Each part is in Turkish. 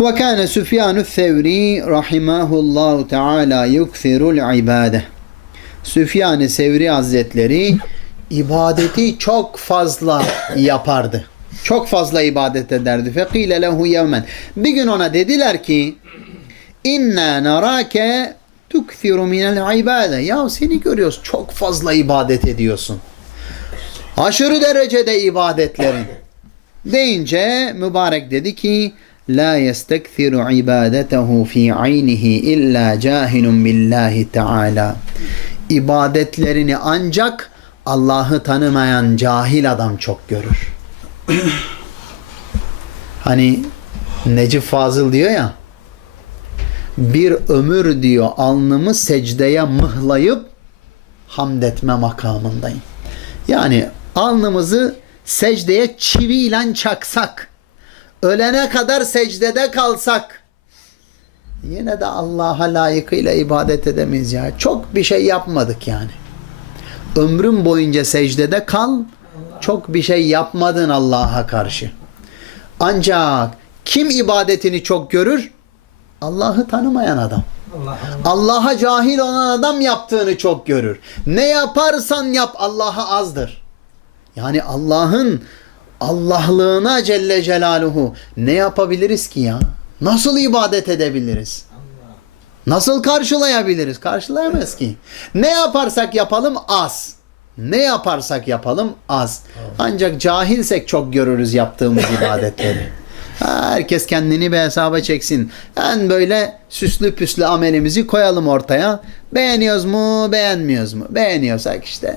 Ve kana Süfyan Sevri rahimahullahu teala yukfirul ibade. Süfyan Sevri Hazretleri ibadeti çok fazla yapardı. Çok fazla ibadet ederdi. Fekile lehu yevmen. Bir gün ona dediler ki İnna narake tukthiru minel ibade. Ya seni görüyoruz çok fazla ibadet ediyorsun. Aşırı derecede ibadetlerin. Deyince mübarek dedi ki La yestekfiru ibadetehu fi aynihi illa cahilun billahi teala. İbadetlerini ancak Allah'ı tanımayan cahil adam çok görür. hani Necip Fazıl diyor ya bir ömür diyor alnımı secdeye mıhlayıp hamd etme makamındayım. Yani alnımızı secdeye çiviyle çaksak, ölene kadar secdede kalsak, yine de Allah'a layıkıyla ibadet edemeyiz ya. Çok bir şey yapmadık yani. Ömrün boyunca secdede kal, çok bir şey yapmadın Allah'a karşı. Ancak kim ibadetini çok görür? Allah'ı tanımayan adam. Allah'a cahil olan adam yaptığını çok görür. Ne yaparsan yap Allah'a azdır. Yani Allah'ın Allahlığına Celle Celaluhu ne yapabiliriz ki ya? Nasıl ibadet edebiliriz? Nasıl karşılayabiliriz? Karşılayamayız ki. Ne yaparsak yapalım az. Ne yaparsak yapalım az. Ancak cahilsek çok görürüz yaptığımız ibadetleri. Herkes kendini bir hesaba çeksin. En böyle süslü püslü amelimizi koyalım ortaya. Beğeniyoruz mu, beğenmiyoruz mu? Beğeniyorsak işte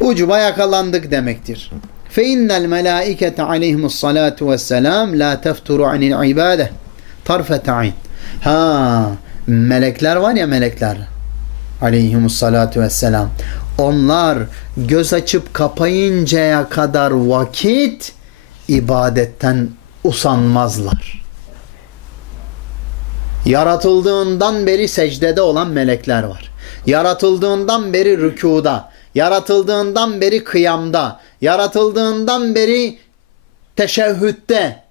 ucuba yakalandık demektir. فَاِنَّ الْمَلَائِكَةَ عَلَيْهِمُ الصَّلَاةُ وَالسَّلَامُ لَا تَفْتُرُ عَنِ الْعِبَادَةِ طَرْفَةَ عَيْنِ Ha, melekler var ya melekler. Aleyhimussalatu vesselam. Onlar göz açıp kapayıncaya kadar vakit ibadetten usanmazlar. Yaratıldığından beri secdede olan melekler var. Yaratıldığından beri rükuda, yaratıldığından beri kıyamda, yaratıldığından beri teşehhütte,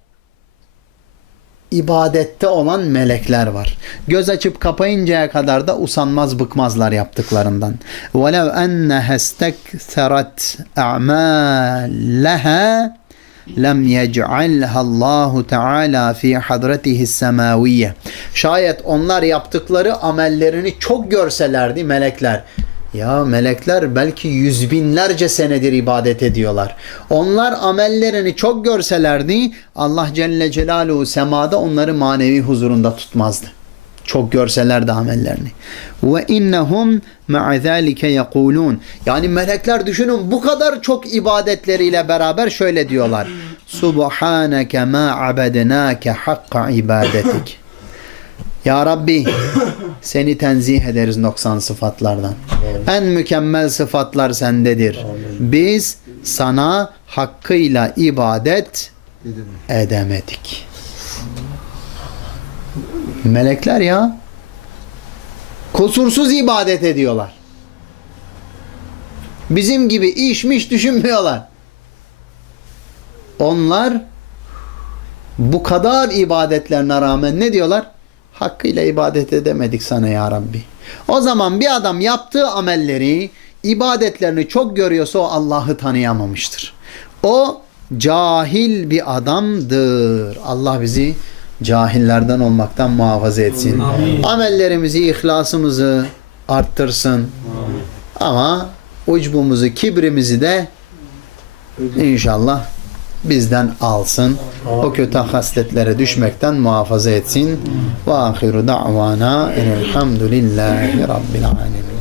ibadette olan melekler var. Göz açıp kapayıncaya kadar da usanmaz bıkmazlar yaptıklarından. وَلَوْ أَنَّهَا اسْتَكْثَرَتْ أَعْمَالَهَا lem yec'alha Allahu Teala fi hadratihi semaviye. Şayet onlar yaptıkları amellerini çok görselerdi melekler. Ya melekler belki yüz binlerce senedir ibadet ediyorlar. Onlar amellerini çok görselerdi Allah Celle Celaluhu semada onları manevi huzurunda tutmazdı. Çok görseler de amellerini. Ve innehum ma'a zalike yekulun. Yani melekler düşünün bu kadar çok ibadetleriyle beraber şöyle diyorlar. Subhaneke ma abednake hakka ibadetik. Ya Rabbi seni tenzih ederiz noksan sıfatlardan. En mükemmel sıfatlar sendedir. Biz sana hakkıyla ibadet edemedik. Melekler ya kusursuz ibadet ediyorlar. Bizim gibi işmiş düşünmüyorlar. Onlar bu kadar ibadetlerine rağmen ne diyorlar? Hakkıyla ibadet edemedik sana ya Rabbi. O zaman bir adam yaptığı amelleri, ibadetlerini çok görüyorsa o Allah'ı tanıyamamıştır. O cahil bir adamdır. Allah bizi cahillerden olmaktan muhafaza etsin. Amin. Amellerimizi, ihlasımızı arttırsın. Amin. Ama ucbumuzu, kibrimizi de inşallah bizden alsın. O kötü hasletlere düşmekten muhafaza etsin. Ve ahiru da'vana enelhamdülillahi rabbil alemin.